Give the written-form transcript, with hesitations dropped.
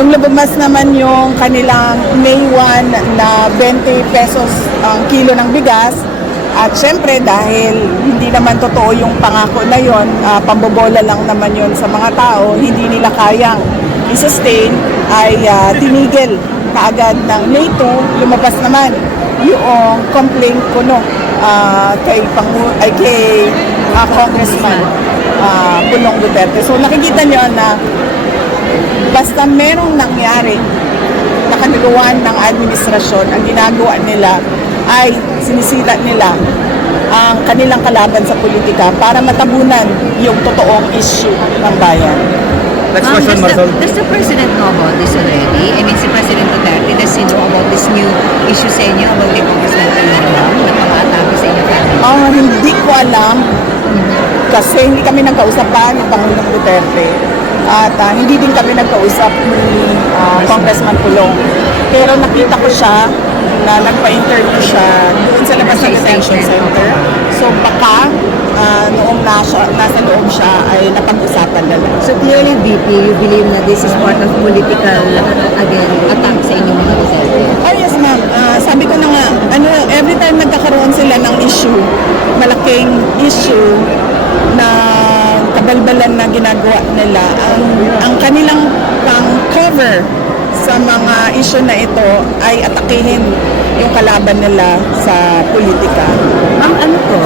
Nung lumabas naman yung kanilang May 1 na 20 pesos ang kilo ng bigas, at syempre dahil hindi naman totoo yung pangako na yon, pambobola lang naman yon sa mga tao, hindi nila kayang i-sustain, ay tinigil kaagad ng May 2, lumabas naman yung complaint ko kay Congressman Pulong Duterte. So nakikita niyo na basta merong nangyari na kanagawan ng administrasyon, ang ginagawa nila ay sinisira nila ang kanilang kalaban sa politika para matabunan yung totoong issue ng bayan. Next question, Marcel. Does the President know about this already? I mean, si President Duterte, does he know about this new issue sa inyo about the Congressman Pulong na pang-atake sa inyo family? Hindi ko alam kasi hindi kami nagkausap pa ni Pangulong Duterte at hindi din kami nagkausap ni Congressman Pulong. Pero nakita ko siya na nagpa-interview siya doon sa labas ng detention center. So baka noong nasa loob siya ay napag-usapan nila. So clearly, VP, you believe na this is part of political, again, attack sa inyong mga Duterte? Oh yes ma'am, sabi ko na nga, every time nagkakaroon sila ng issue, malaking issue na kabalbalan na ginagawa nila, ang kanilang pang-cover sa mga issue na ito ay atakihin yung kalaban nila sa politika. Ma'am, ano po?